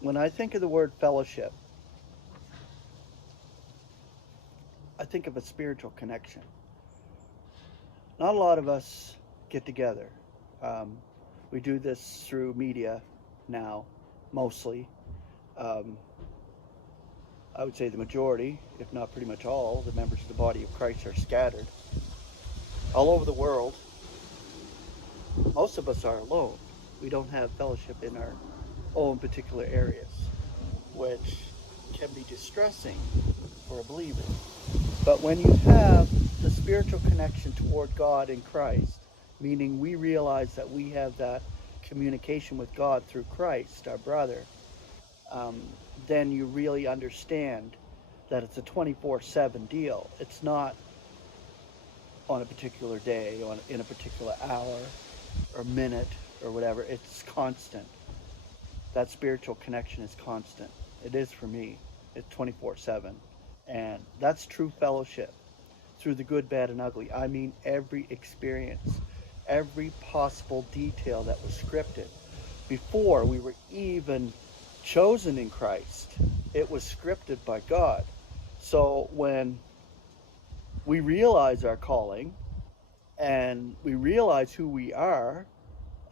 When I think of the word fellowship, I think of a spiritual connection. Not a lot of us get together. Um, we do this through media now, mostly. Um, I would say the majority, if not pretty much all, the members of the body of Christ are scattered all over the world. Most of us are alone. We don't have fellowship in our own particular areas, which can be distressing for a believer. But when you have the spiritual connection toward God in Christ, meaning we realize that we have that communication with God through Christ, our brother, um, then you really understand that it's a 24/7 deal. It's not on a particular day, in a particular hour or minute or whatever. It's constant. That spiritual connection is constant. It is for me. It's 24/7. And that's true fellowship through the good, bad, and ugly. I mean, every experience, every possible detail that was scripted before we were even chosen in Christ. It was scripted by God. So when we realize our calling and we realize who we are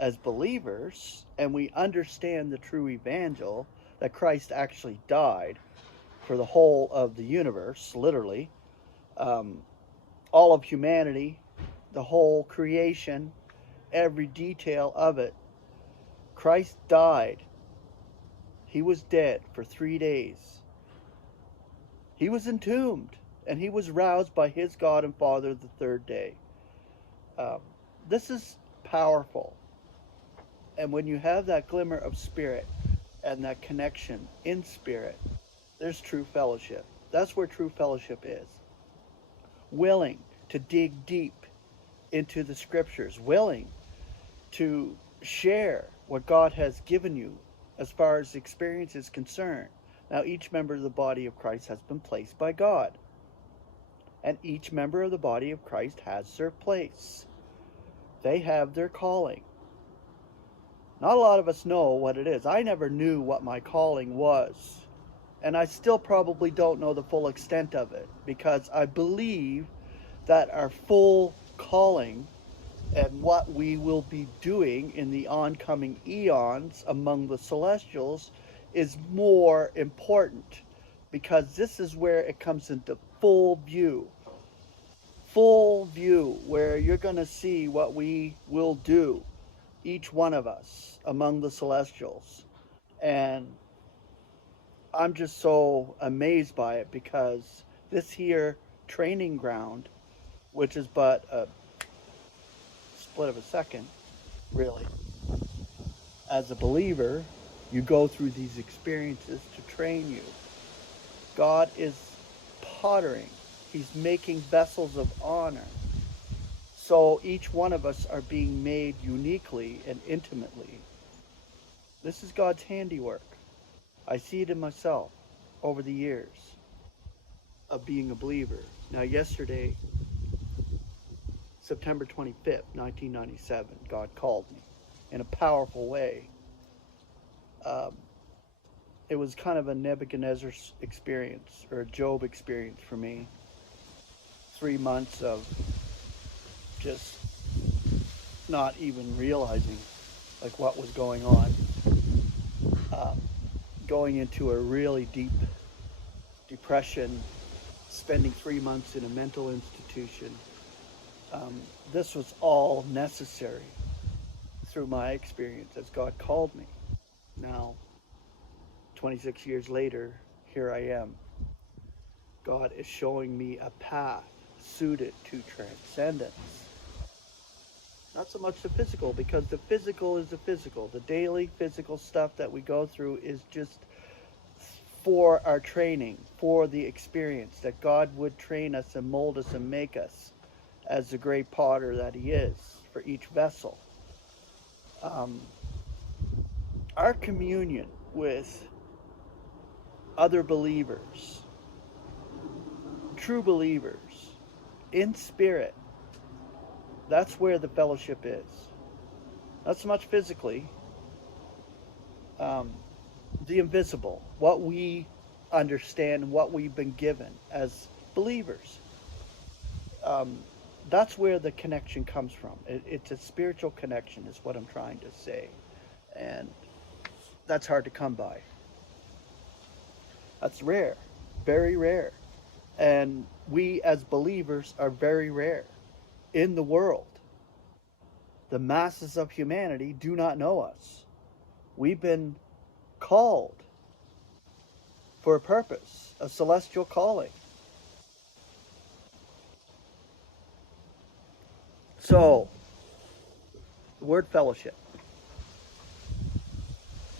as believers and we understand the true evangel that Christ actually died for the whole of the universe, literally, um, all of humanity, the whole creation, every detail of it. Christ died. He was dead for 3 days. He was entombed, and he was roused by his God and Father the third day. Um, this is powerful. And when you have that glimmer of spirit and that connection in spirit, there's true fellowship. That's where true fellowship is. Willing to dig deep into the scriptures, willing to share what God has given you as far as experience is concerned. Now, each member of the body of Christ has been placed by God, and each member of the body of Christ has their place. They have their calling. Not a lot of us know what it is. I never knew what my calling was, and I still probably don't know the full extent of it, because I believe that our full calling and what we will be doing in the oncoming eons among the celestials is more important, because this is where it comes into full view, where you're going to see what we will do, each one of us among the celestials. And I'm just so amazed by it, because this here training ground, which is but a split of a second, really, as a believer, you go through these experiences to train you. God is pottering. He's making vessels of honor. So each one of us are being made uniquely and intimately. This is God's handiwork. I see it in myself over the years of being a believer. Now, yesterday, September 25th, 1997, God called me in a powerful way. Um, it was kind of a Nebuchadnezzar experience, or a Job experience for me. 3 months of just not even realizing like what was going on, um, going into a really deep depression, spending 3 months in a mental institution. Um, this was all necessary through my experience as God called me. Now, 26 years later, here I am. God is showing me a path suited to transcendence. Not so much the physical, because the physical is the physical. The daily physical stuff that we go through is just for our training, for the experience, that God would train us and mold us and make us as the great potter that he is for each vessel. Um, our communion with other believers, true believers, in spirit, that's where the fellowship is. Not so much physically. Um, the invisible, what we understand, what we've been given as believers. Um, that's where the connection comes from. It's a spiritual connection, is what I'm trying to say. And that's hard to come by. That's rare, very rare. And we as believers are very rare in the world. The masses of humanity do not know us. We've been called for a purpose, a celestial calling. So, the word fellowship.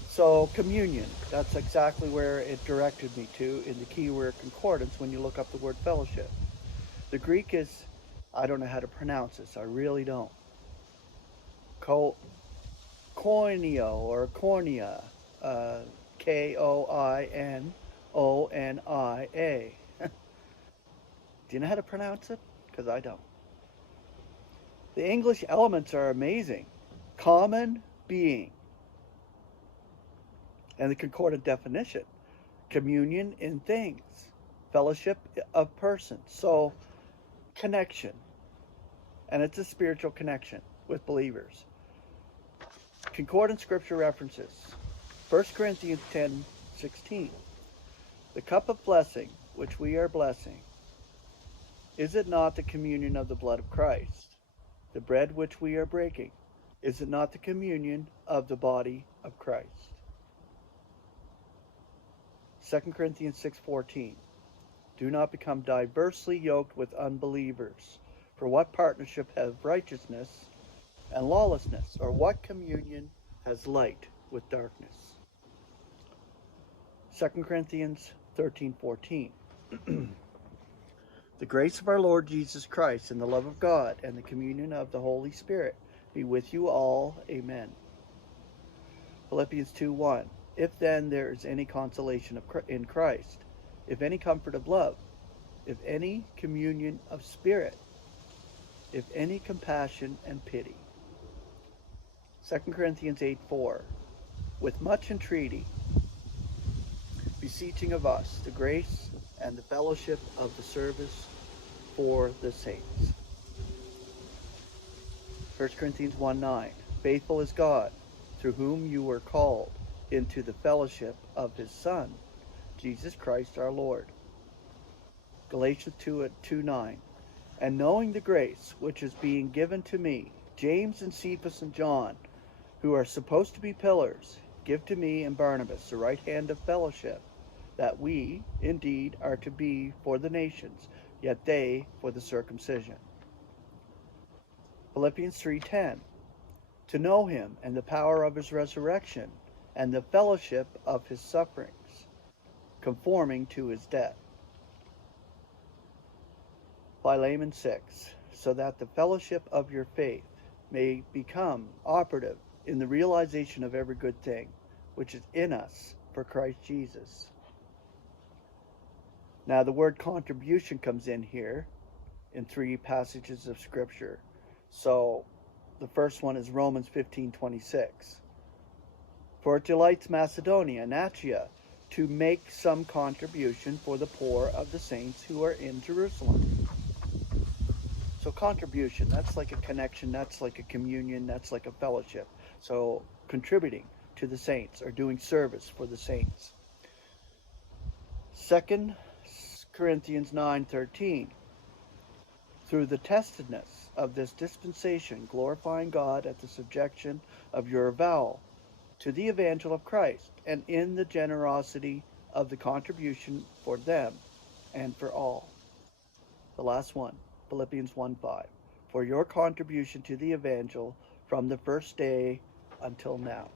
So, communion, that's exactly where it directed me to in the keyword concordance when you look up the word fellowship. The Greek is, I don't know how to pronounce this, I really don't. Koinio or cornea, Koinonia. Do you know how to pronounce it? Because I don't. The English elements are amazing. Common being. And the concordant definition. Communion in things. Fellowship of persons. So, connection. And it's a spiritual connection with believers. Concordant scripture references. 1 Corinthians 10:16. The cup of blessing, which we are blessing, is it not the communion of the blood of Christ? The bread which we are breaking, is it not the communion of the body of Christ? 2 Corinthians 6:14. Do not become diversely yoked with unbelievers. For what partnership has righteousness and lawlessness? Or what communion has light with darkness? 2 Corinthians 13:14. The grace of our Lord Jesus Christ and the love of God and the communion of the Holy Spirit be with you all. Amen. Philippians 2:1. If then there is any consolation in Christ, if any comfort of love, if any communion of spirit, if any compassion and pity. 2 Corinthians 8:4. With much entreaty, beseeching of us the grace and the fellowship of the service for the saints. 1 Corinthians 1:9. Faithful is God, through whom you were called into the fellowship of his Son, Jesus Christ our Lord. Galatians 2:9. And knowing the grace which is being given to me, James and Cephas and John, who are supposed to be pillars, give to me and Barnabas the right hand of fellowship, that we, indeed, are to be for the nations, yet they for the circumcision. Philippians 3:10. To know him and the power of his resurrection, and the fellowship of his sufferings, conforming to his death. Philemon 6. So that the fellowship of your faith may become operative in the realization of every good thing, which is in us for Christ Jesus. Now the word contribution comes in here in 3 passages of Scripture. So the first one is Romans 15:26. For it delights Macedonia and Achaia to make some contribution for the poor of the saints who are in Jerusalem. So contribution, that's like a connection, that's like a communion, that's like a fellowship. So contributing to the saints or doing service for the saints. 2 Corinthians 9:13. Through the testedness of this dispensation, glorifying God at the subjection of your avowal to the evangel of Christ, and in the generosity of the contribution for them and for all. The last one, Philippians 1:5. For your contribution to the evangel from the first day until now.